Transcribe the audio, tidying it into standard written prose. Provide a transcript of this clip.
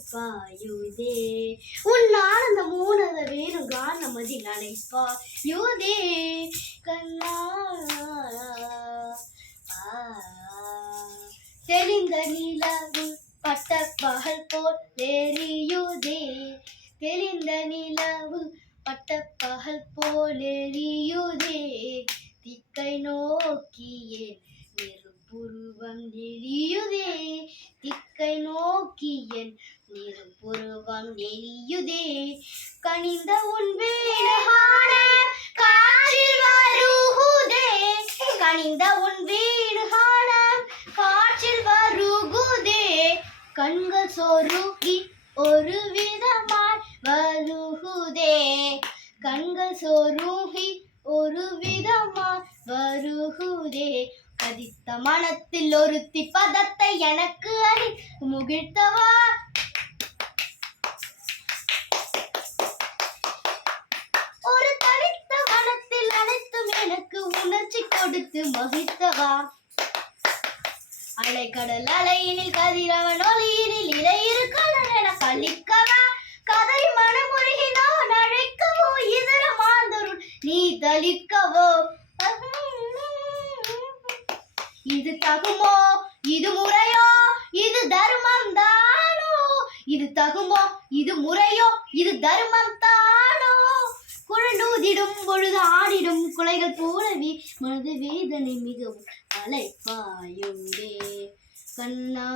அலைப்பாயுதே உன் ஆனந்த மூனத வேணும் கானமதில் அலைப்பாயுதே கண்ணா தெளிந்த நிலவு பட்ட பகல் போல் எரியுதே தெளிந்த நிலவு பட்ட பகல் போல் எரியுதே திக்கை நோக்கியே நெருப்புருவம் எரியுதே திக்கை நோக்கிய நெருப்புருவம் எரியுதே கனிந்த உன் வீடுகாண காற்றில் வருகுதே கனிந்த உன் வீடுகாண காற்றில் வருகுதே கண்கள் சொருகி ஒரு விதமாய் வருகுதே கண்கள் சொருகி ஒரு விதமாய் வருகுதே கதித்த மனத்தில் ஒருத்தி பதத்தை எனக்கு அறி முகிழ்த்தவா ஒரு தனித்த மனத்தில் அனைத்தும் எனக்கு உணர்ச்சி கொடுத்து மகிழ்த்தவா அலைக்கடல் அலையினில் கதிரவன் ஒளியினில் இலையிரு கடல் என கழிக்கவா கதை மனமொழிகினோ அழைக்கவோ இதர மாந்தருள் நீ தளிர்க்கவோ இது தகுமோ இது முறையோ இது தர்மம் தானோ இது தகுமோ இது முறையோ இது தர்மம் தானோ குழந்தூதிடும் பொழுது ஆடிடும் குலைகள் போலவே மனது வேதனை மிகவும் அலைப்பாயுதே கண்ணா